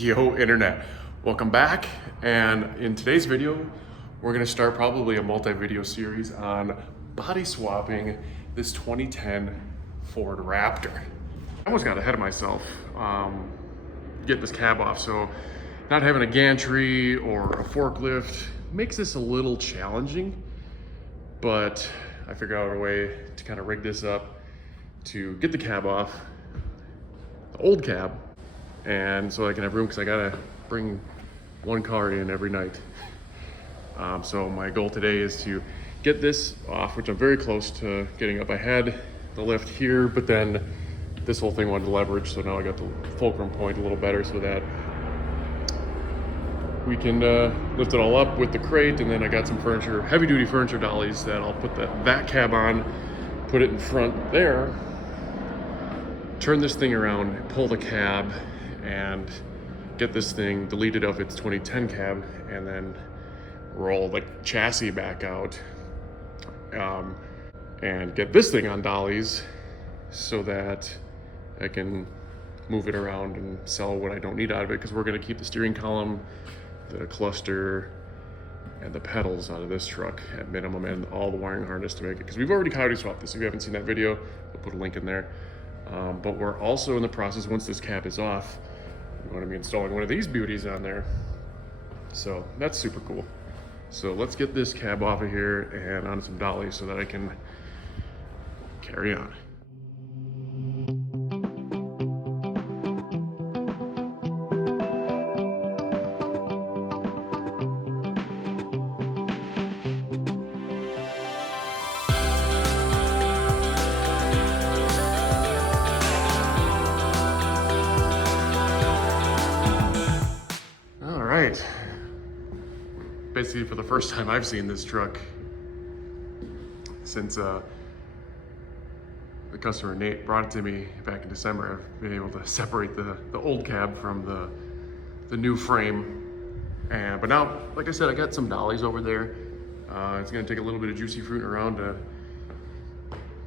Yo internet, welcome back. And in today's video we're going to start probably a multi-video series on body swapping this 2010 Ford Raptor. I almost got ahead of myself getting this cab off, so not having a gantry or a forklift makes this a little challenging, but I figured out a way to kind of rig this up to get the cab off, the old cab, and so I can have room, because I gotta bring one car in every night. So my goal today is to get this off, which I'm very close to getting up. I had the lift here, but then this whole thing wanted to leverage, so now I got the fulcrum point a little better so that we can lift it all up with the crate. And then I got some furniture, heavy duty furniture dollies that I'll put that cab on, put it in front there, turn this thing around, pull the cab, and get this thing deleted of its 2010 cab, and then roll the chassis back out, and get this thing on dollies so that I can move it around and sell what I don't need out of it, because we're going to keep the steering column, the cluster, and the pedals out of this truck at minimum, and all the wiring harness to make it, because we've already coyote swapped this. If you haven't seen that video, we'll put a link in there. But we're also in the process, once this cab is off, we're going to be installing one of these beauties on there. So that's super cool. So let's get this cab off of here and onto some dollies so that I can carry on. Basically, for the first time I've seen this truck since the customer Nate brought it to me back in December, I've been able to separate the old cab from the new frame. But now, like I said, I got some dollies over there. It's gonna take a little bit of juicy fruit around to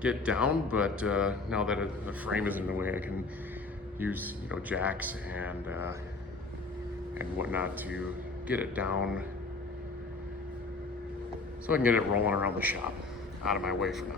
get down, but now that the frame is in the way, I can use jacks and whatnot to get it down, so I can get it rolling around the shop, out of my way for now.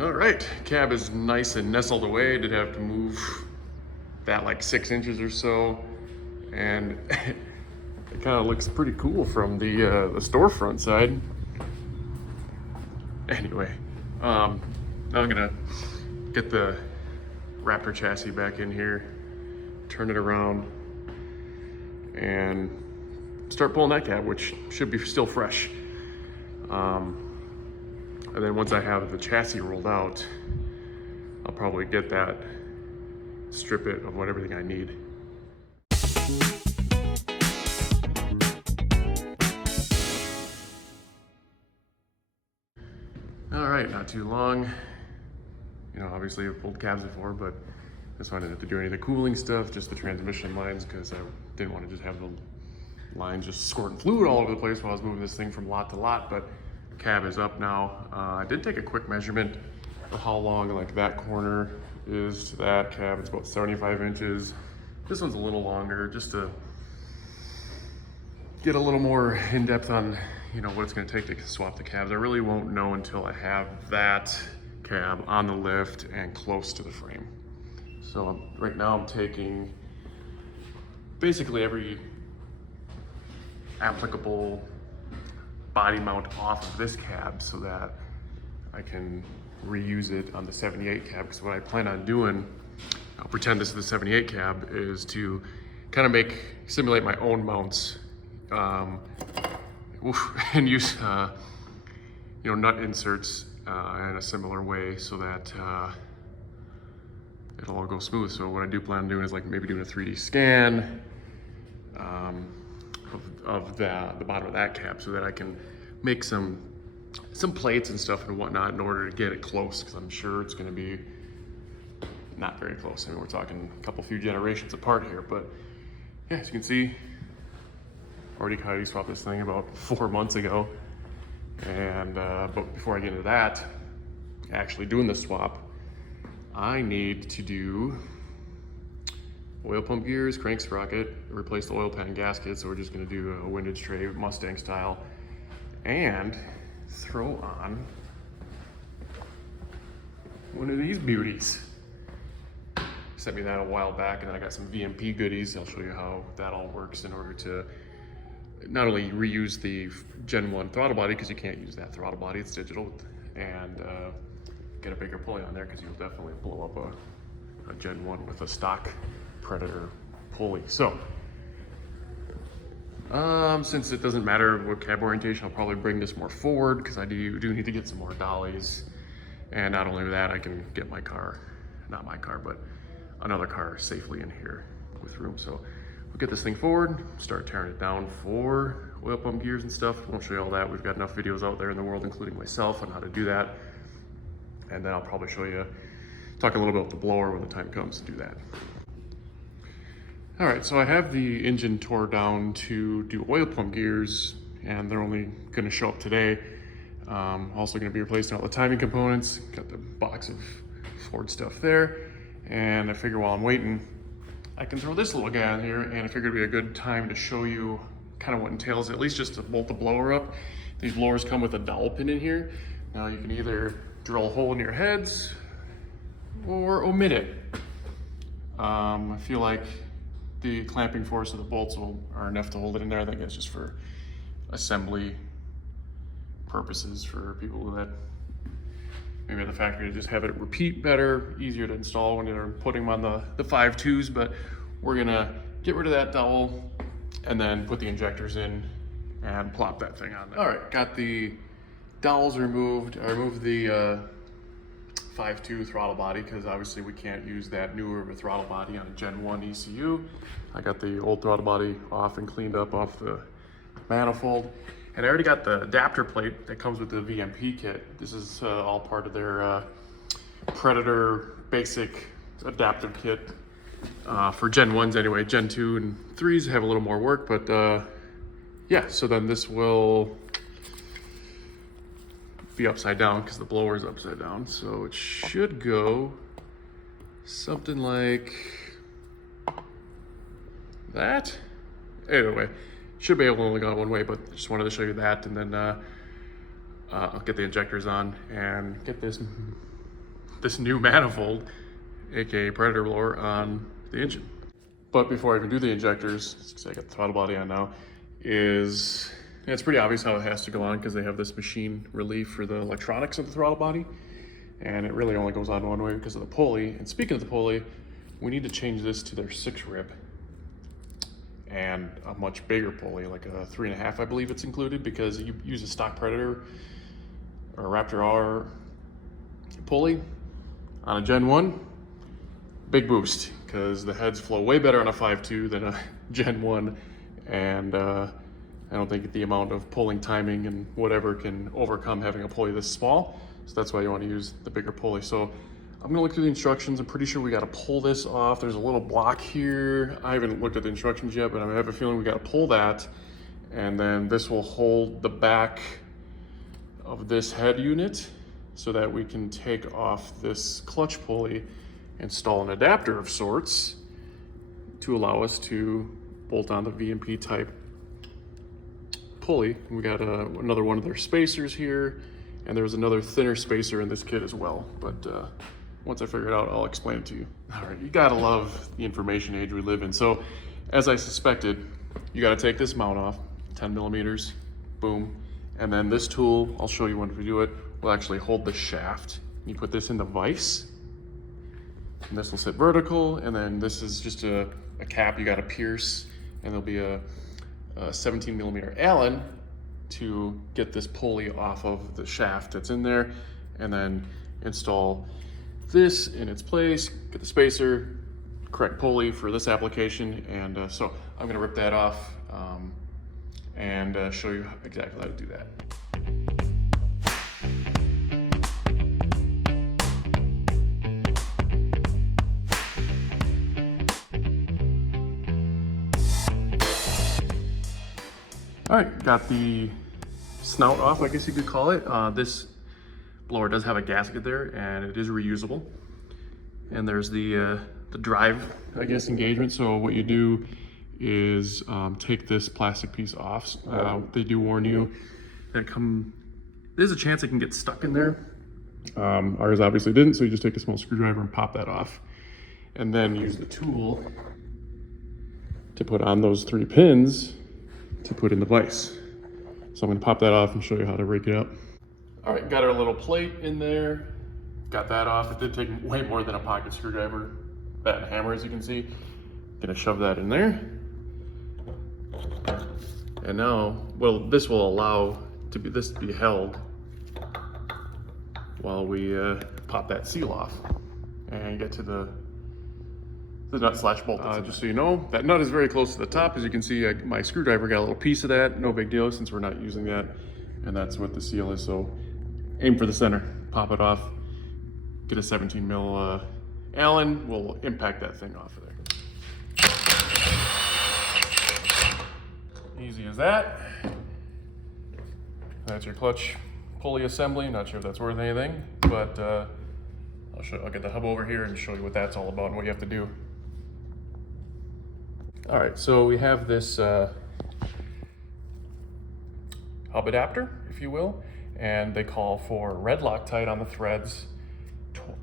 All right, cab is nice and nestled away. I did have to move that like 6 inches or so, and it kind of looks pretty cool from the storefront side. Anyway, now I'm gonna get the Raptor chassis back in here, turn it around, and start pulling that cab, which should be still fresh. And then once I have the chassis rolled out, I'll probably get that, strip it of everything I need. All right, not too long. Obviously I've pulled cabs before, but this one I didn't have to do any of the cooling stuff, just the transmission lines, because I didn't want to just have the lines just squirting fluid all over the place while I was moving this thing from lot to lot. But cab is up now. I did take a quick measurement of how long like that corner is to that cab. It's about 75 inches. This one's a little longer, just to get a little more in depth on what it's going to take to swap the cabs. I really won't know until I have that cab on the lift and close to the frame. So right now I'm taking basically every applicable body mount off of this cab so that I can reuse it on the 78 cab, because what I plan on doing, I'll pretend this is the 78 cab, is to kind of simulate my own mounts, and use nut inserts in a similar way so that it'll all go smooth. So what I do plan on doing is like maybe doing a 3D scan of the bottom of that cab so that I can make some some plates and stuff and whatnot in order to get it close, because I'm sure it's going to be not very close. I mean, we're talking a couple few generations apart here, but yeah, as you can see, already Coyote swapped this thing about 4 months ago. And but before I get into that, actually doing the swap, I need to do oil pump gears, crank sprocket, replace the oil pan and gasket. So we're just going to do a windage tray, Mustang style, and throw on one of these beauties. Sent me that a while back, and then I got some VMP goodies. I'll show you how that all works in order to not only reuse the Gen 1 throttle body, because you can't use that throttle body, it's digital, and get a bigger pulley on there, because you'll definitely blow up a Gen 1 with a stock Predator pulley. So, since it doesn't matter what cab orientation, I'll probably bring this more forward, because I do need to get some more dollies. And not only that, I can get my car, not my car, but another car safely in here with room. So we'll get this thing forward, start tearing it down for oil pump gears and stuff. Won't show you all that. We've got enough videos out there in the world, including myself, on how to do that. And then I'll probably show you, talk a little bit about the blower when the time comes to do that. All right, so I have the engine tore down to do oil pump gears, and they're only gonna show up today. Also gonna be replacing all the timing components. Got the box of Ford stuff there. And I figure while I'm waiting, I can throw this little guy on here, and I figured it'd be a good time to show you kind of what entails, at least just to bolt the blower up. These blowers come with a dowel pin in here. Now you can either drill a hole in your heads or omit it. I feel like the clamping force of the bolts are enough to hold it in there. I think that's just for assembly purposes for people that maybe at the factory to just have it repeat better, easier to install when you're putting them on the 5.2s, but we're gonna get rid of that dowel and then put the injectors in and plop that thing on there. All right, got the dowels removed. I removed the 5.2 throttle body, because obviously we can't use that newer of a throttle body on a Gen 1 ECU. I got the old throttle body off and cleaned up off the manifold. And I already got the adapter plate that comes with the VMP kit. This is all part of their Predator basic adaptive kit for Gen 1s anyway. Gen 2 and 3s have a little more work, but yeah, so then this will be upside down because the blower is upside down. So it should go something like that. Anyway. Should be able to only go one way, but just wanted to show you that, and then I'll get the injectors on and get this new manifold, aka Predator blower, on the engine. But before I even do the injectors, because I got the throttle body on now, it's pretty obvious how it has to go on, because they have this machine relief for the electronics of the throttle body, and it really only goes on one way because of the pulley. And speaking of the pulley, we need to change this to their 6 rib. And a much bigger pulley, like a 3.5, I believe it's included, because you use a stock Predator or a Raptor I pulley on a Gen 1, big boost, because the heads flow way better on a 5.2 than a Gen 1, and I don't think the amount of pulling timing and whatever can overcome having a pulley this small, so that's why you want to use the bigger pulley. So I'm gonna look through the instructions. I'm pretty sure we gotta pull this off. There's a little block here. I haven't looked at the instructions yet, but I have a feeling we gotta pull that. And then this will hold the back of this head unit so that we can take off this clutch pulley, install an adapter of sorts to allow us to bolt on the VMP type pulley. We got another one of their spacers here, and there's another thinner spacer in this kit as well. But once I figure it out, I'll explain it to you. All right, you gotta love the information age we live in. So, as I suspected, you gotta take this mount off, 10 millimeters, boom. And then this tool, I'll show you when we do it, will actually hold the shaft. You put this in the vise, and this will sit vertical, and then this is just a cap you gotta pierce, and there'll be a 17 millimeter Allen to get this pulley off of the shaft that's in there, and then install this in its place, get the spacer, correct pulley for this application, and so I'm gonna rip that off and show you exactly how to do that. All right, got the snout off, I guess you could call it. This blower does have a gasket there, and it is reusable. And there's the drive, I guess, engagement. So what you do is take this plastic piece off. They do warn you that there's a chance it can get stuck in there. Ours obviously didn't, so you just take a small screwdriver and pop that off. And then use the tool to put on those 3 pins to put in the vise. So I'm gonna pop that off and show you how to rake it up. All right, got our little plate in there. Got that off. It did take way more than a pocket screwdriver, bat and hammer, as you can see. Gonna shove that in there. And now, well, this will allow this to be held while we pop that seal off and get to the nut slash bolt. Just so you know, that nut is very close to the top. As you can see, my screwdriver got a little piece of that. No big deal since we're not using that. And that's what the seal is. So aim for the center, pop it off, get a 17 mil Allen. We'll impact that thing off of there. Easy as that. That's your clutch pulley assembly. Not sure if that's worth anything, but I'll get the hub over here and show you what that's all about and what you have to do. All right, so we have this hub adapter, if you will, and they call for red Loctite on the threads,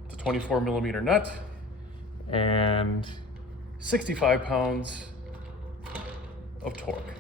the 24 millimeter nut, and 65 pounds of torque.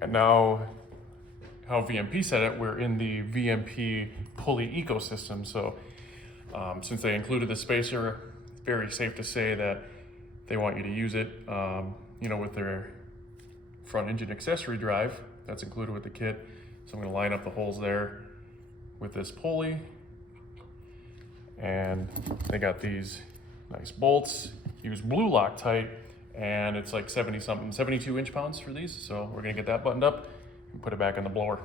And now, how VMP said it, we're in the VMP Pulley ecosystem. So since they included the spacer, it's very safe to say that they want you to use it, you know, with their front engine accessory drive that's included with the kit. So I'm gonna line up the holes there with this pulley. And they got these nice bolts, use blue Loctite, and it's like 72 inch-pounds for these. So we're gonna get that buttoned up and put it back in the blower.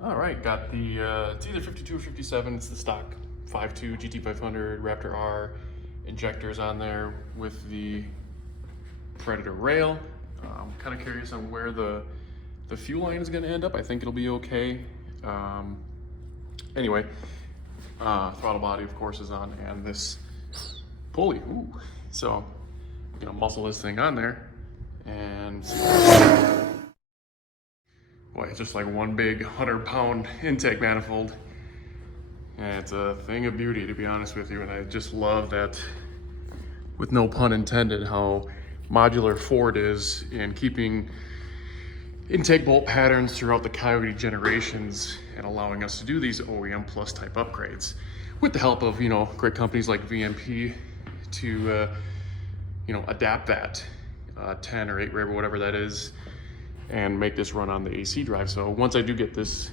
All right, got the, it's either 52 or 57. It's the stock 5.2 GT500 Raptor R injectors on there with the Predator rail. I'm kind of curious on where the fuel line is gonna end up. I think it'll be okay. Anyway, throttle body, of course, is on, and this pulley. Ooh. So I'm gonna muscle this thing on there, and boy, it's just like one big 100-pound intake manifold. And it's a thing of beauty, to be honest with you. And I just love that, with no pun intended, how modular Ford is in keeping intake bolt patterns throughout the Coyote generations and allowing us to do these OEM plus type upgrades with the help of, you know, great companies like VMP to, you know, adapt that 10 or 8 rib or whatever that is and make this run on the AC drive. So once I do get this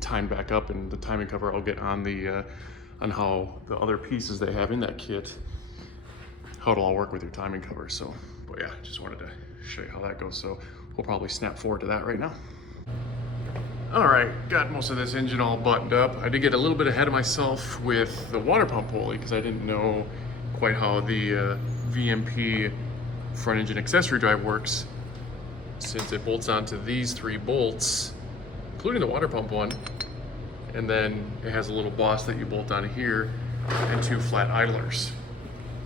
timed back up and the timing cover, I'll get on the on how the other pieces they have in that kit, how it'll all work with your timing cover. So, but yeah, just wanted to show you how that goes. So we'll probably snap forward to that right now. All right, got most of this engine all buttoned up. I did get a little bit ahead of myself with the water pump pulley because I didn't know quite how the VMP front engine accessory drive works, since it bolts onto these 3 bolts, including the water pump one, and then it has a little boss that you bolt on here and 2 flat idlers.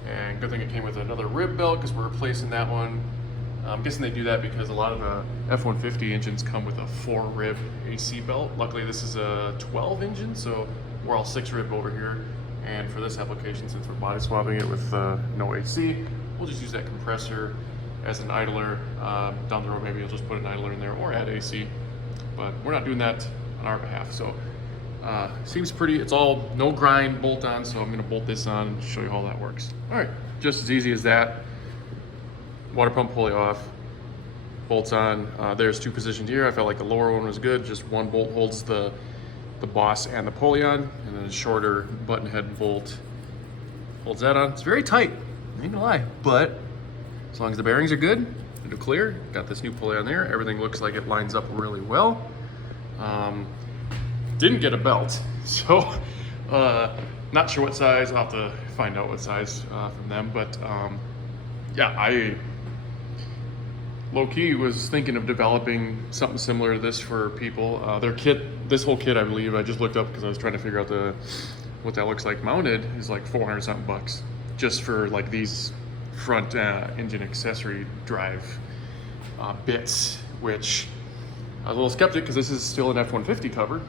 And good thing it came with another rib belt because we're replacing that one. I'm guessing they do that because a lot of the F150 engines come with a 4-rib AC belt. Luckily this is a 12 engine, so we're all 6-rib over here. And for this application, since we're body swapping it with no AC, we'll just use that compressor as an idler. Down the road, maybe you'll just put an idler in there or add AC, but we're not doing that on our behalf. So Seems pretty, it's all no grind bolt on, so I'm gonna bolt this on and show you how that works. All right, just as easy as that. Water pump pulley off, bolts on. There's 2 positions here. I felt like the lower one was good. Just 1 bolt holds the boss and the pulley on, and then a shorter button head bolt holds that on. It's very tight, ain't gonna lie, but as long as the bearings are good, they're clear. Got this new pulley on there. Everything looks like it lines up really well. Didn't get a belt, so not sure what size. I'll have to find out what size from them, but yeah, I low-key was thinking of developing something similar to this for people. Their kit, this whole kit, I believe, I just looked up because I was trying to figure out what that looks like mounted, is like 400 something bucks just for like these front engine accessory drive bits, which I was a little skeptic because this is still an F-150 cover.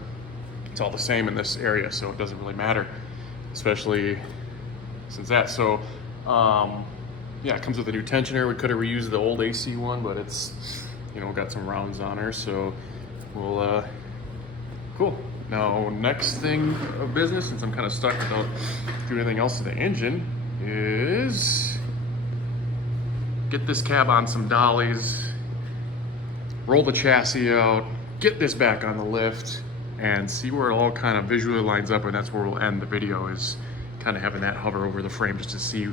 It's all the same in this area, so it doesn't really matter, especially since that. So yeah, it comes with a new tensioner. We could have reused the old AC one, but it's, you know, got some rounds on her, so we'll cool. Now, next thing of business, since I'm kind of stuck without doing anything else to the engine, is get this cab on some dollies, roll the chassis out, get this back on the lift, and see where it all kind of visually lines up, and that's where we'll end the video, is kind of having that hover over the frame just to see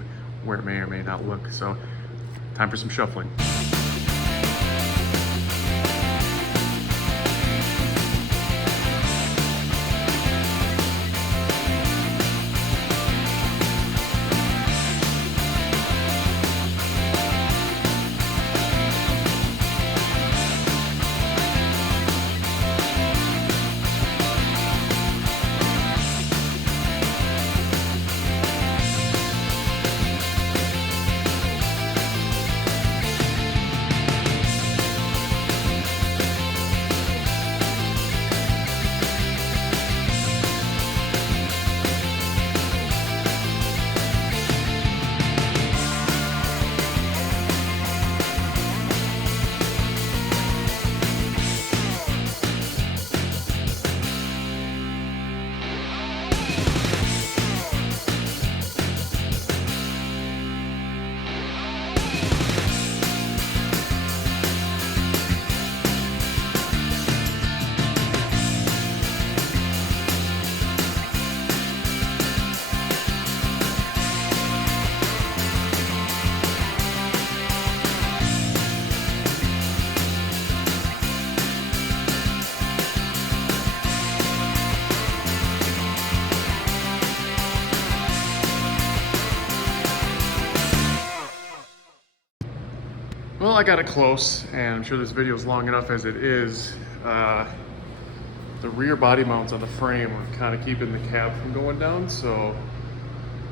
where it may or may not look. So, time for some shuffling. Well, I got it close, and I'm sure this video is long enough as it is. The rear body mounts on the frame are kind of keeping the cab from going down, so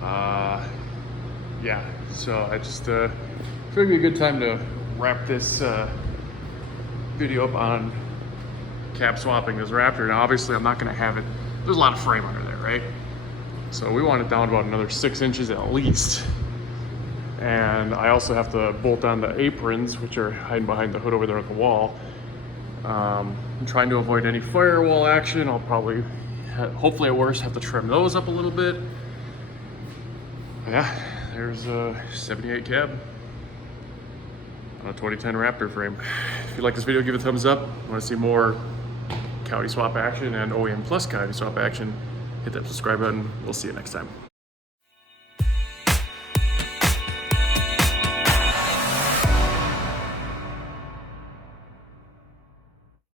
yeah. So I just figured it'd be a good time to wrap this video up on cab swapping this Raptor. Now, obviously, I'm not going to have it. There's a lot of frame under there, right? So we want it down about another 6 inches at least. And I also have to bolt on the aprons, which are hiding behind the hood over there at the wall. I'm trying to avoid any firewall action. I'll probably, hopefully at worst, have to trim those up a little bit. But yeah, there's a 78 cab on a 2010 Raptor frame. If you like this video, give it a thumbs up. Want to see more Coyote swap action and OEM Plus Coyote swap action, hit that subscribe button. We'll see you next time.